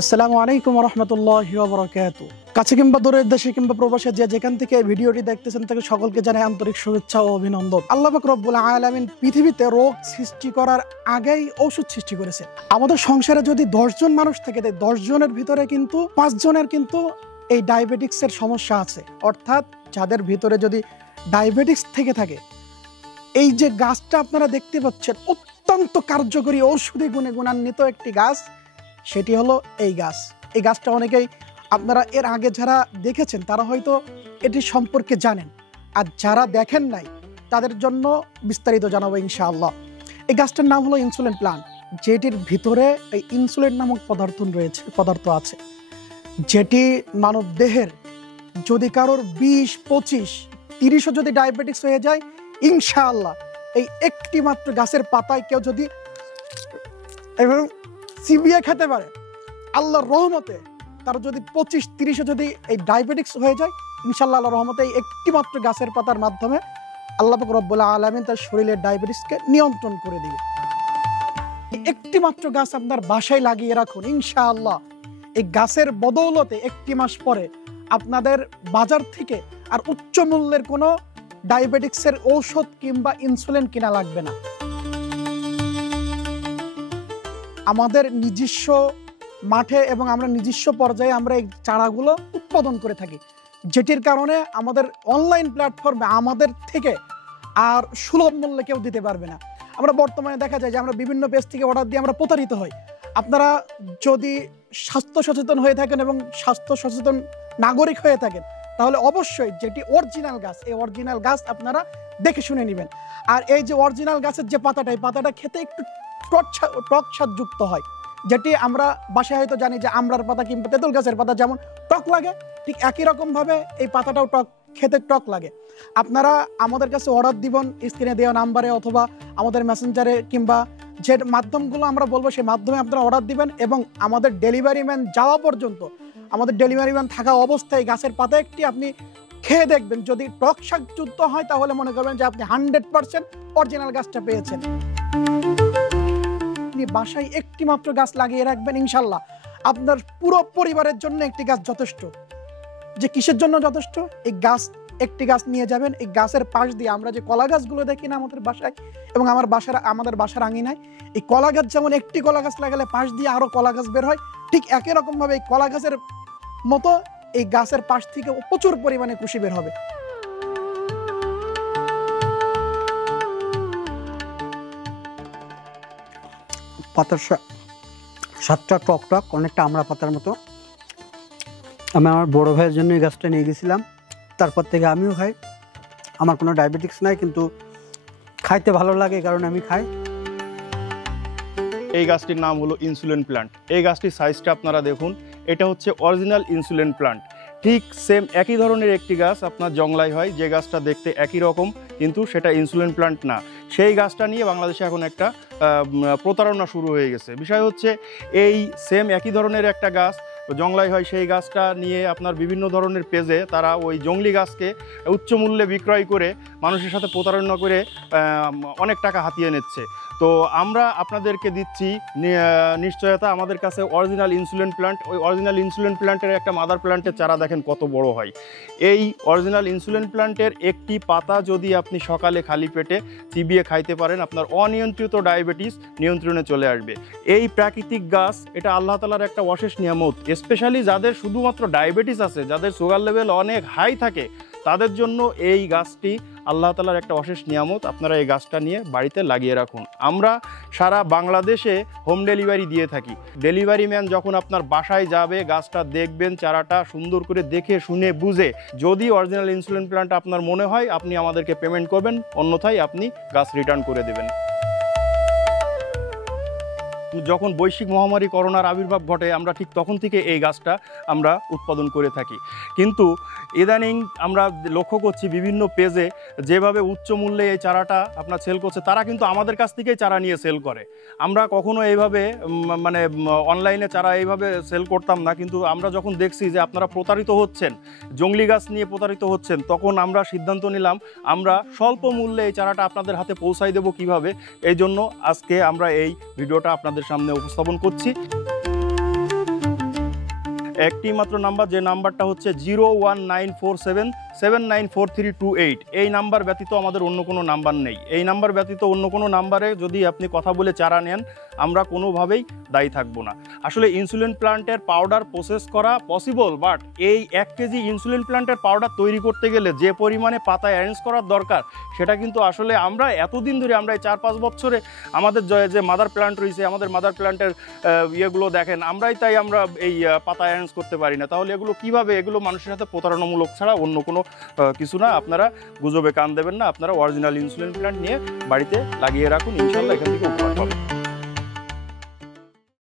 আসসালামু আলাইকুম রহমতুল্লাহি ওয়া বারাকাতুহু। কাছে কিংবা দূরের দেশে কিংবা প্রবাসে যে যেখান থেকে এই ভিডিওটি দেখতেছেন তাকে সকলকে জানাই আন্তরিক শুভেচ্ছা ও অভিনন্দন। আল্লাহ পাক রব্বুল আলামিন পৃথিবীতে রোগ সৃষ্টি করার আগেই ঔষধ সৃষ্টি করেছে। আমাদের সংসারে যদি 10 জন মানুষ থেকে দেয় 10 জনের ভিতরে কিন্তু 5 জনের কিন্তু এই ডায়াবেটিক্সের সমস্যা আছে। অর্থাৎ যাদের ভিতরে যদি ডায়াবেটিক্স থেকে থাকে, এই যে গাছটা আপনারা দেখতে পাচ্ছেন অত্যন্ত কার্যকরী ঔষধি গুণে গুণান্বিত একটি গাছ, সেটি হলো এই গাছ। এই গাছটা অনেকেই আপনারা এর আগে যারা দেখেছেন তারা হয়তো এটি সম্পর্কে জানেন, আর যারা দেখেন নাই তাদের জন্য বিস্তারিত জানাবো ইনশাআল্লাহ। এই গাছটার নাম হলো ইনসুলিন প্লান্ট, যেটির ভিতরে এই ইনসুলিন নামক পদার্থ আছে, যেটি মানব দেহের যদি কারোর 20, 25, 30ও যদি ডায়াবেটিক্স হয়ে যায়, ইনশাআল্লাহ এই একটি মাত্র গাছের পাতায় কেউ যদি এবং চিবিয়ে খেতে পারে, আল্লাহর রহমতে তার যদি 25, 30ও যদি এই ডায়াবেটিক্স হয়ে যায়, ইনশাআল্লাহ আল্লাহর রহমতে এই একটি মাত্র গাছের পাতার মাধ্যমে আল্লাহ পাক রব্বুল আলামিন তার শরীরের ডায়াবেটিসকে নিয়ন্ত্রণ করে দিবে। একটি মাত্র গাছ আপনার বাসায় লাগিয়ে রাখুন, ইনশাআল্লাহ এই গাছের বদৌলতে একটি মাস পরে আপনাদের বাজার থেকে আর উচ্চ মূল্যের কোনো ডায়াবেটিক্সের ঔষধ কিংবা ইনসুলিন কিনা লাগবে না। আমাদের নিজস্ব মাঠে এবং আমরা নিজস্ব পর্যায়ে আমরা এই চারাগুলো উৎপাদন করে থাকি, যেটির কারণে আমাদের অনলাইন প্ল্যাটফর্মে আমাদের থেকে আর সুলভ মূল্যে কেউ দিতে পারবে না। আমরা বর্তমানে দেখা যায় যে আমরা বিভিন্ন পেজ থেকে অর্ডার দিয়ে আমরা প্রতারিত হই। আপনারা যদি স্বাস্থ্য সচেতন হয়ে থাকেন এবং স্বাস্থ্য সচেতন নাগরিক হয়ে থাকেন, তাহলে অবশ্যই যেটি অরিজিনাল গাছ, এই অরিজিনাল গাছ আপনারা দেখে শুনে নেবেন। আর এই যে অরিজিনাল গাছের যে পাতাটা, এই পাতাটা খেতে একটু টক স্বাদ যুক্ত হয়, যেটি আমরা বাসায় হয়তো জানি যে আমড়ার পাতা কিংবা তেঁতুল গাছের পাতা যেমন টক লাগে, ঠিক একই রকমভাবে এই পাতাটাও খেতে টক লাগে। আপনারা আমাদের কাছে অর্ডার দিবেন স্ক্রিনে দেওয়া নাম্বারে অথবা আমাদের মেসেঞ্জারে কিংবা যে মাধ্যমগুলো আমরা বলবো সেই মাধ্যমে আপনারা অর্ডার দিবেন, এবং আমাদের ডেলিভারি ম্যান যাওয়া পর্যন্ত, আমাদের ডেলিভারি ম্যান থাকা অবস্থায় গাছের পাতা একটি আপনি খেয়ে দেখবেন। যদি টক স্বাদযুক্ত হয় তাহলে মনে করবেন যে আপনি 100% অরিজিনাল গাছটা পেয়েছেন। বাসায় একটি মাত্র গাছ লাগিয়ে রাখবেন, ইনশাল্লাহ আপনার পুরো পরিবারের জন্য একটি গাছ যথেষ্ট। যে কিসের জন্য যথেষ্ট? এই গাছ, একটি গাছ নিয়ে যাবেন, এই গাছের পাশ দিয়ে আমরা যে কলা গাছগুলো দেখি না আমাদের বাসায় এবং আমাদের বাসার আঙিনায়, এই কলা গাছ যেমন একটি কলা গাছ লাগালে পাশ দিয়ে আরো কলা গাছ বের হয়, ঠিক একই রকম ভাবে এই কলা গাছের মতো এই গাছের পাশ থেকে প্রচুর পরিমাণে কুশি বের হবে। পাতার স্বাদটা টক টক, অনেকটা আমড়া পাতার মতো। আমি আমার বড় ভাইয়ের জন্য এই গাছটা নিয়ে গেছিলাম, তারপর থেকে আমিও খাই। আমার কোনো ডায়াবেটিক্স নাই, কিন্তু খাইতে ভালো লাগে কারণ আমি খাই। এই গাছটির নাম হলো ইনসুলিন প্লান্ট। এই গাছটির সাইজটা আপনারা দেখুন, এটা হচ্ছে অরিজিনাল ইনসুলিন প্লান্ট। ঠিক সেম একই ধরনের একটি গাছ আপনার জংলায় হয়, যে গাছটা দেখতে একই রকম কিন্তু সেটা ইনসুলিন প্লান্ট না। সেই গাছটা নিয়ে বাংলাদেশে এখন একটা প্রতারণা শুরু হয়ে গেছে। বিষয় হচ্ছে এই সেম একই ধরনের একটা গাছ জংলায় হয়, সেই গাছটা নিয়ে আপনার বিভিন্ন ধরনের পেজে তারা ওই জংলি গাছকে উচ্চ মূল্যে বিক্রয় করে মানুষের সাথে প্রতারণা করে অনেক টাকা হাতিয়ে নিচ্ছে। তো আমরা আপনাদেরকে দিচ্ছি নিশ্চয়তা, আমাদের কাছে অরিজিনাল ইনসুলিন প্লান্ট, ওই অরিজিনাল ইনসুলিন প্লান্টের একটা মাদার প্লান্টের চারা দেখেন কত বড় হয়। এই অরিজিনাল ইনসুলিন প্লান্টের একটি পাতা যদি আপনি সকালে খালি পেটে চিবিয়ে খাইতে পারেন, আপনার অনিয়ন্ত্রিত ডায়াবেটিস নিয়ন্ত্রণে চলে আসবে। এই প্রাকৃতিক গাছ, এটা আল্লাহ তাআলার একটা অশেষ নিয়ামত। স্পেশালি যাদের শুধুমাত্র ডায়াবেটিস আছে, যাদের সুগার লেভেল অনেক হাই থাকে, তাদের জন্য এই গাছটি আল্লাহ তাআলার একটা অশেষ নিয়ামত। আপনারা এই গাছটা নিয়ে বাড়িতে লাগিয়ে রাখুন। আমরা সারা বাংলাদেশে হোম ডেলিভারি দিয়ে থাকি। ডেলিভারি ম্যান যখন আপনার বাসায় যাবে, গাছটা দেখবেন, চারাটা সুন্দর করে দেখে শুনে বুঝে, যদি অরিজিনাল ইনসুলিন প্লান্ট আপনার মনে হয়, আপনি আমাদেরকে পেমেন্ট করবেন, অন্যথায় আপনি গাছ রিটার্ন করে দেবেন। যখন বৈশ্বিক মহামারী করোনার আবির্ভাব ঘটে, আমরা ঠিক তখন থেকে এই গাছটা আমরা উৎপাদন করে থাকি। কিন্তু ইদানিং আমরা লক্ষ্য করছি বিভিন্ন পেজে যেভাবে উচ্চ মূল্যে এই চারাটা আপনার সেল করছে, তারা কিন্তু আমাদের কাছ থেকেই চারা নিয়ে সেল করে। আমরা কখনো এইভাবে মানে অনলাইনে চারা এইভাবে সেল করতাম না, কিন্তু আমরা যখন দেখছি যে আপনারা প্রতারিত হচ্ছেন, জংলি গাছ নিয়ে প্রতারিত হচ্ছেন, তখন আমরা সিদ্ধান্ত নিলাম আমরা স্বল্প মূল্যে এই চারাটা আপনাদের হাতে পৌঁছাই দেব কিভাবে। এই জন্য আজকে আমরা এই ভিডিওটা আপনাদের সামনে উপস্থাপন করছি। একটি মাত্র নাম্বার, যে নাম্বারটা হচ্ছে 01947794328। এই নাম্বার ব্যতীত আমাদের অন্য কোনো নাম্বার নেই। এই নাম্বার ব্যতীত অন্য কোনো নাম্বারে যদি আপনি কথা বলে চারা নেন, আমরা কোনোভাবেই দায়ী থাকবো না। আসলে ইনসুলিন প্ল্যান্টের পাউডার প্রসেস করা পসিবল, বাট এই 1 কেজি ইনসুলিন প্ল্যান্টের পাউডার তৈরি করতে গেলে যে পরিমাণে পাতা অ্যারেঞ্জ করার দরকার, সেটা কিন্তু আসলে আমরা এতদিন ধরে, আমরা এই 4-5 বছরে আমাদের যে মাদার প্ল্যান্ট রয়েছে, আমাদের মাদার প্ল্যান্টের ইয়েগুলো দেখেন, তাই আমরা এই পাতা অ্যারেঞ্জ করতে পারি না। তাহলে এগুলো কিভাবে? এগুলো মানুষের সাথে প্রতারণামূলক ছাড়া অন্য কোনো কিছু না। আপনারা গুজবে কান দেবেন না, আপনারা অরিজিনাল ইনসুলিন প্ল্যান্ট নিয়ে বাড়িতে লাগিয়ে রাখুন, ইনশাল্লাহ এখান থেকে উপকার পাবেন।